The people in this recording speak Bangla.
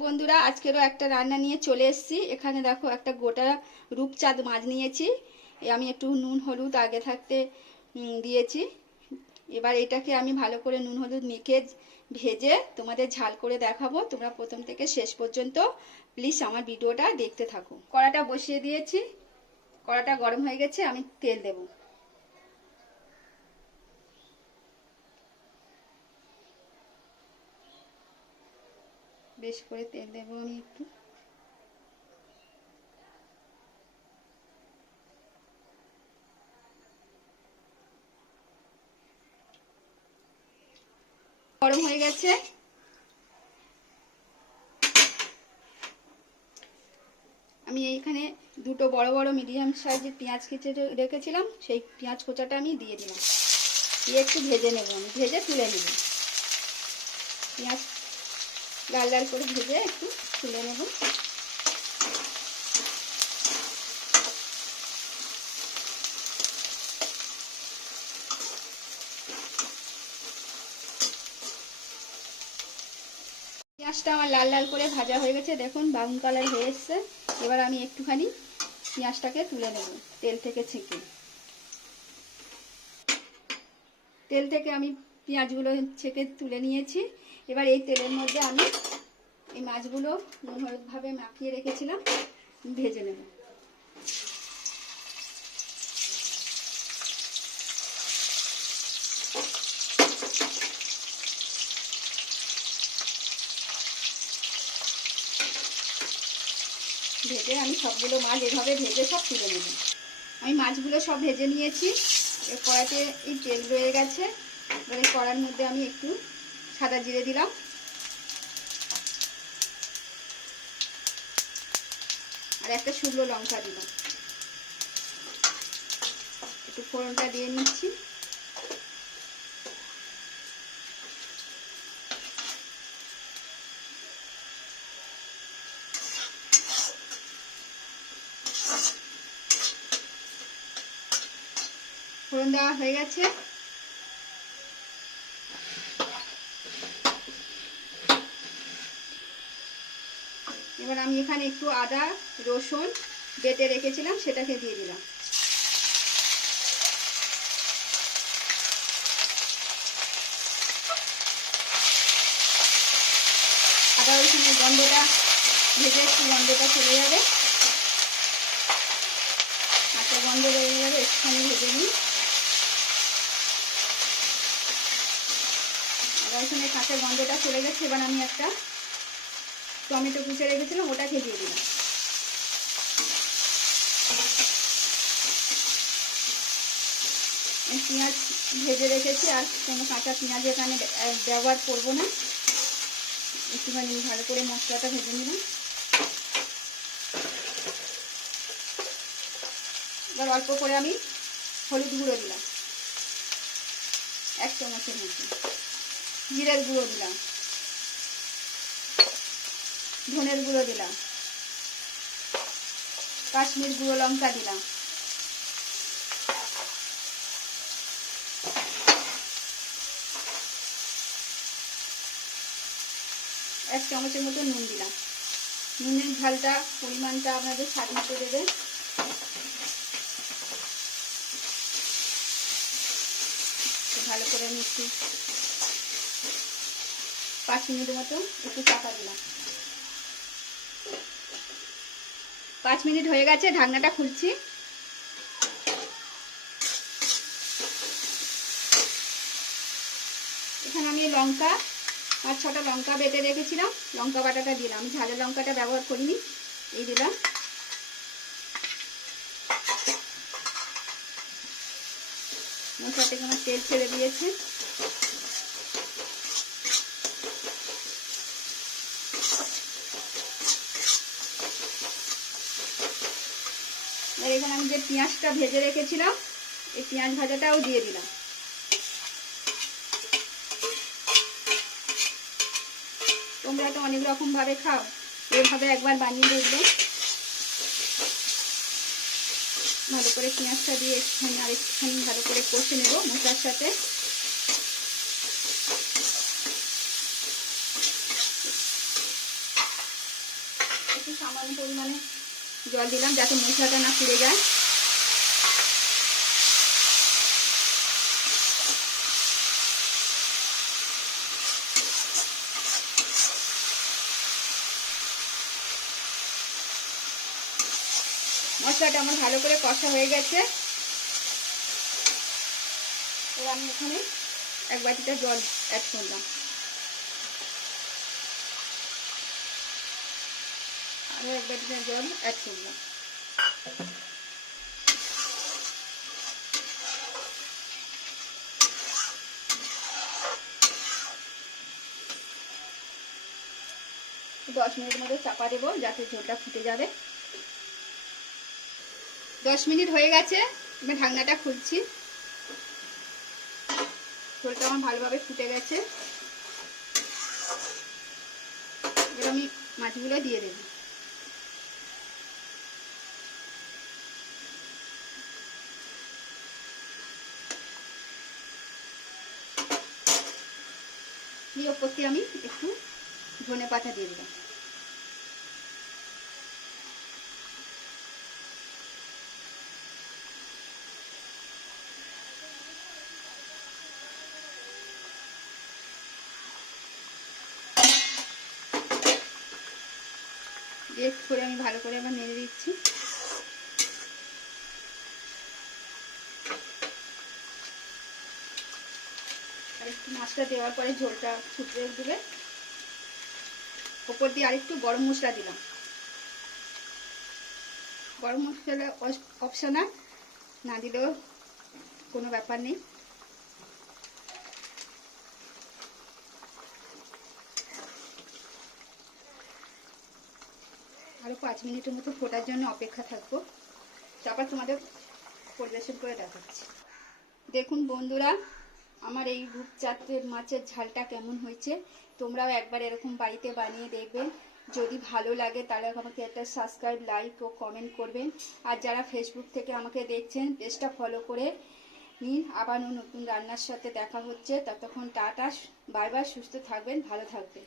বন্ধুরা, আজকেরও একটা রান্না নিয়ে চলে এসেছি। এখানে দেখো একটা গোটা রূপচাঁদ মাছ নিয়েছি। আমি একটু নুন হলুদ আগে থাকতে দিয়েছি। এবার এটাকে আমি ভালো করে নুন হলুদ মেখে ভেজে তোমাদের ঝাল করে দেখাবো। তোমরা প্রথম থেকে শেষ পর্যন্ত প্লিজ আমার ভিডিওটা দেখতে থাকো। কড়াটা বসিয়ে দিয়েছি, কড়াটা গরম হয়ে গেছে, আমি তেল দেবো। বেশ করে তেল দেবো আমি একটু। গরম হয়ে গেছে, আমি এইখানে দুটো বড় বড় মিডিয়াম সাইজের পেঁয়াজ কেটে রেখেছিলাম, সেই পেঁয়াজ কোচাটা আমি দিয়ে দিলাম। দিয়ে একটু ভেজে নেব, আমি ভেজে তুলে নেব। পেঁয়াজ লাল লাল করে ভেজে একটু তুলে নেব। পেঁয়াজটা আমার লাল লাল করে ভাজা হয়ে গেছে, দেখুন ব্রাউন কালার হয়ে এসছে। এবার আমি একটুখানি পেঁয়াজটাকে তুলে নেব তেল থেকে ছেঁকে। তেল থেকে আমি পেঁয়াজগুলো ছেঁকে তুলে নিয়েছি। এবার এই তেলের মধ্যে আমি এই মাছগুলো নুন হলুদভাবে মাখিয়ে রেখেছিলাম, ভেজে নেব। ভেজে আমি সবগুলো মাছ এভাবে ভেজে সব তুলে নেব। আমি মাছগুলো সব ভেজে নিয়েছি। কড়াইতে এই তেল রয়ে গেছে। এবার এই কড়ার মধ্যে আমি একটু সাদা জিরে দিলাম, আর একটা শুকনো লঙ্কা দিলাম। একটু ফোড়নটা দিয়ে নিচ্ছি। ফোড়ন দেওয়া হয়ে গেছে। এবার আমি এখানে একটু আদা রসুন বেটে রেখেছিলাম, সেটাকে দিয়ে দিলাম। আদা রসুনের গন্ধটা ভেজে একটু গন্ধটা চলে যাবে, একটা গন্ধ রয়ে যাবে, একটুখানি ভেজে নিই। আদা রসুনের কাঁচা গন্ধটা চলে গেছে। এবার আমি একটা টমেটো কুচে রেখেছিলাম, ওটাকে দিয়ে দিলাম। পেঁয়াজ ভেজে রেখেছি, আর কোনো কাঁচা পেঁয়াজ এখানে ব্যবহার করব না। একটুখানি ভালো করে মশলাটা ভেজে নিলাম। এবার অল্প করে আমি হলুদ গুঁড়ো দিলাম 1 চামচের মতো, জিরের গুঁড়ো দিলাম, ধনের গুঁড়ো দিলাম, কাশ্মীর গুঁড়ো লঙ্কা দিলাম, এক চামচের মতো নুন দিলাম। নুনের ঝালটা পরিমাণটা আপনাদের স্বাদ মতো দেবেন। ভালো করে আমি একটু 5 মিনিট মতো একটু চাপা দিলাম। 5 মিনিট হয়ে গেছে, ঢাকনাটা খুলছি। এখানে আমি লঙ্কা 5-6টা লঙ্কা বেটে রেখেছিলাম, লঙ্কা বাটাটা দিলাম। আমি ঝালের লঙ্কাটা ব্যবহার করিনি, এই দিলাম। মশলা থেকে আমার তেল ছেড়ে দিয়েছে। এখানে আমি যে পেঁয়াজটা ভেজে রেখেছিলাম, এই পেঁয়াজ ভাজাটাও দিয়ে দিলাম। তোমরা তো অনেক রকম ভাবে খাও, এভাবে একবার বানিয়ে দেখবে। ভালো করে পেঁয়াজটা দিয়ে একটুখানি আরেকটুখানি ভালো করে কষে নেব মশলার সাথে। একটু সামান্য পরিমাণে জল দিলাম যাতে মশলাটা না পুড়ে যায়। মশলাটা আমার ভালো করে কষা হয়ে গেছে। এবার আমি এখানে 1 বাটিটা জল অ্যাড করলাম। আরও 1 বাটিটা জল অ্যাড করলাম। দশ মিনিট মতো চাপা দেবো যাতে ঝোলটা ফুটে যাবে। 10 মিনিট হয়ে গেছে। আমি ঢাকনাটা খুলছি। ঝোলটা আমার ভালোভাবে ফুটে গেছে। এবার আমি মাছগুলো দিয়ে দেব। দিয়ে ওপর থেকে আমি একটু ধনেপাতা দিয়ে দিলাম। একটু করে আমি ভালো করে আবার নেড়ে দিচ্ছি। আর একটু মাছটা দেওয়ার পরে ঝোলটা ফুটে দেবে। ওপর দিয়ে আরেকটু গরম মশলা দিলাম। গরম মশলা অপশনাল, না দিলেও কোনো ব্যাপার নেই। আরও 5 মিনিটের মতো ফোটার জন্য অপেক্ষা থাকবো। তারপর তোমাদের পরিবেশন করে দেখাচ্ছি। দেখুন বন্ধুরা, আমার এই রূপচাঁদের মাছের ঝালটা কেমন হয়েছে। তোমরাও একবার এরকম বাড়িতে বানিয়ে দেখবেন। যদি ভালো লাগে তাহলে আমাকে একটা সাবস্ক্রাইব, লাইক ও কমেন্ট করবেন। আর যারা ফেসবুক থেকে আমাকে দেখছেন পেজটা ফলো করে নিন। আবার নতুন রান্নার সাথে দেখা হচ্ছে। ততক্ষণ টাটা, বাই বাই, সুস্থ থাকবেন, ভালো থাকবেন।